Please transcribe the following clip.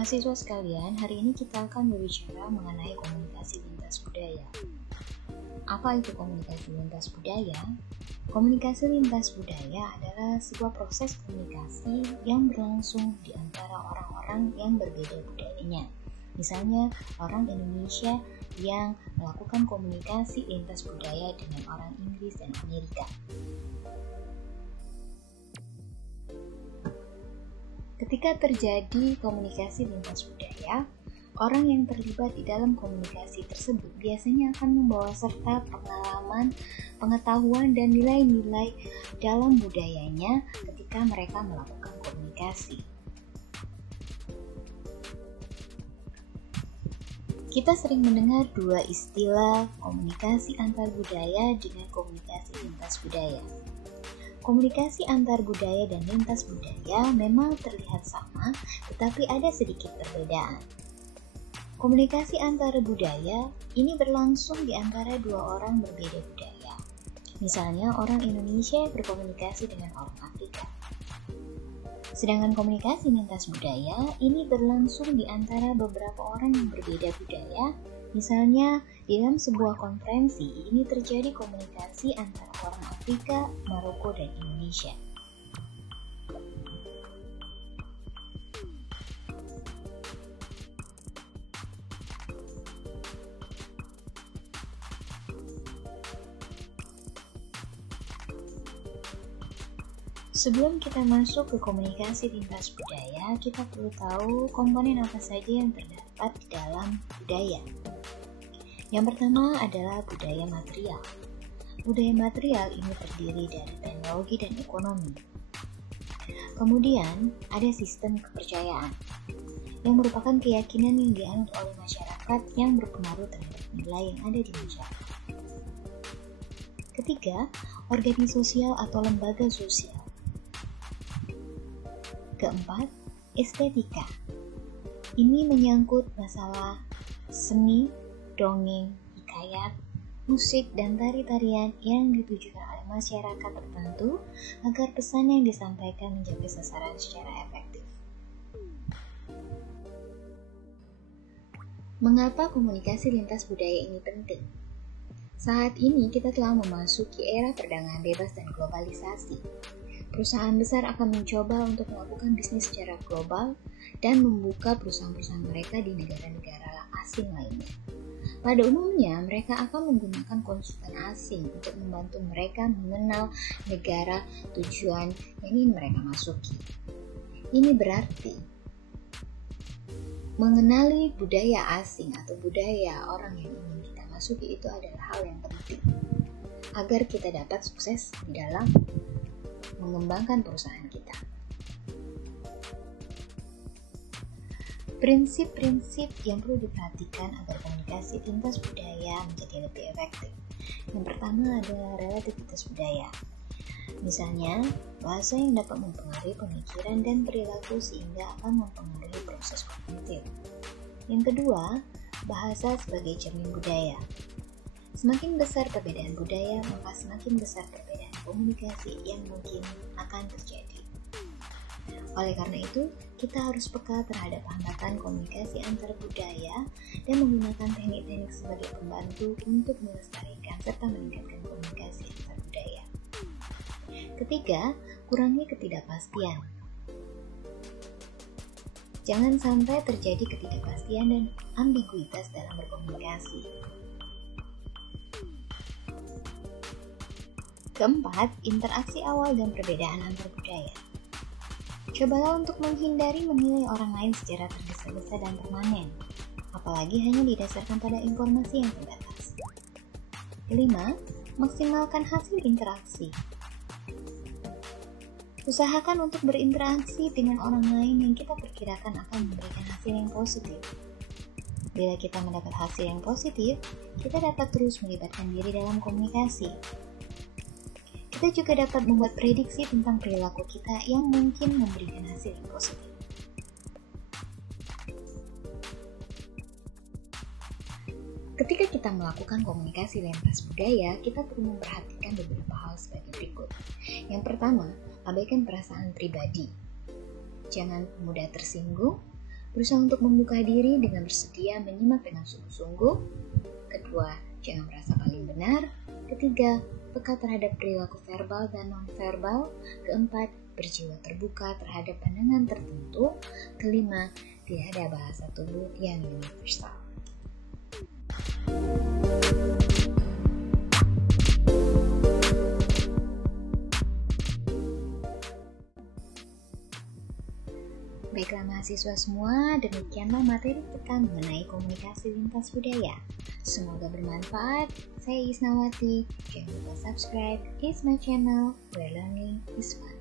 Mahasiswa sekalian, hari ini kita akan berbicara mengenai komunikasi lintas budaya. Apa itu komunikasi lintas budaya? Komunikasi lintas budaya adalah sebuah proses komunikasi yang berlangsung di antara orang-orang yang berbeda budayanya. Misalnya, orang Indonesia yang melakukan komunikasi lintas budaya dengan orang Inggris dan Amerika. Ketika terjadi komunikasi lintas budaya, orang yang terlibat di dalam komunikasi tersebut biasanya akan membawa serta pengalaman, pengetahuan, dan nilai-nilai dalam budayanya ketika mereka melakukan komunikasi. Kita sering mendengar dua istilah komunikasi antar budaya dengan komunikasi lintas budaya. Komunikasi antar budaya dan lintas budaya memang terlihat sama, tetapi ada sedikit perbedaan. Komunikasi antar budaya ini berlangsung di antara dua orang berbeda budaya. Misalnya, orang Indonesia berkomunikasi dengan orang Afrika. Sedangkan komunikasi lintas budaya ini berlangsung di antara beberapa orang yang berbeda budaya. Misalnya, di dalam sebuah konferensi ini terjadi komunikasi antara orang Afrika, Maroko, dan Indonesia. Sebelum kita masuk ke komunikasi lintas budaya, kita perlu tahu komponen apa saja yang terdapat di dalam budaya. Yang pertama adalah budaya material. Budaya material ini terdiri dari teknologi dan ekonomi. Kemudian, ada sistem kepercayaan, yang merupakan keyakinan yang dianut oleh masyarakat yang berpengaruh terhadap nilai yang ada di masyarakat. Ketiga, organisasi sosial atau lembaga sosial. Keempat, estetika. Ini menyangkut masalah seni, dongeng, hikayat, musik, dan tari-tarian yang ditujukan oleh masyarakat tertentu agar pesan yang disampaikan mencapai sasaran secara efektif. Mengapa komunikasi lintas budaya ini penting? Saat ini kita telah memasuki era perdagangan bebas dan globalisasi. Perusahaan besar akan mencoba untuk melakukan bisnis secara global dan membuka perusahaan-perusahaan mereka di negara-negara asing lainnya. Pada umumnya, mereka akan menggunakan konsultan asing untuk membantu mereka mengenal negara tujuan yang ingin mereka masuki. Ini berarti mengenali budaya asing atau budaya orang yang ingin kita masuki itu adalah hal yang penting agar kita dapat sukses di dalam mengembangkan perusahaan kita. Prinsip-prinsip yang perlu diperhatikan agar komunikasi lintas budaya menjadi lebih efektif. Yang pertama adalah relativitas budaya. Misalnya, bahasa yang dapat mempengaruhi pemikiran dan perilaku sehingga akan mempengaruhi proses kognitif. Yang kedua, bahasa sebagai cermin budaya. Semakin besar perbedaan budaya, maka semakin besar perbedaan komunikasi yang mungkin akan terjadi. Oleh karena itu, kita harus peka terhadap hambatan komunikasi antar budaya dan menggunakan teknik-teknik sebagai pembantu untuk melestarikan serta meningkatkan komunikasi antar budaya. Ketiga, kurangi ketidakpastian. Jangan sampai terjadi ketidakpastian dan ambiguitas dalam berkomunikasi. Keempat, interaksi awal dan perbedaan antar budaya. Cobalah untuk menghindari menilai orang lain secara tergesa-gesa dan permanen, apalagi hanya didasarkan pada informasi yang terbatas. Kelima, maksimalkan hasil interaksi. Usahakan untuk berinteraksi dengan orang lain yang kita perkirakan akan memberikan hasil yang positif. Bila kita mendapat hasil yang positif, kita dapat terus melibatkan diri dalam komunikasi. Kita juga dapat membuat prediksi tentang perilaku kita yang mungkin memberikan hasil yang positif. Ketika kita melakukan komunikasi lintas budaya, kita perlu memperhatikan beberapa hal sebagai berikut. Yang pertama, abaikan perasaan pribadi. Jangan mudah tersinggung Berusaha untuk membuka diri dengan bersedia menyimak dengan sungguh-sungguh. Kedua, jangan merasa paling benar. Ketiga, peka terhadap perilaku verbal dan non-verbal. Keempat, berjiwa terbuka terhadap pandangan tertentu. Kelima, tidak ada bahasa tubuh yang universal. Baiklah mahasiswa semua, demikianlah materi kita mengenai komunikasi lintas budaya. Semoga bermanfaat. Saya Isnawati. Jangan lupa subscribe. It's my channel where learning is fun.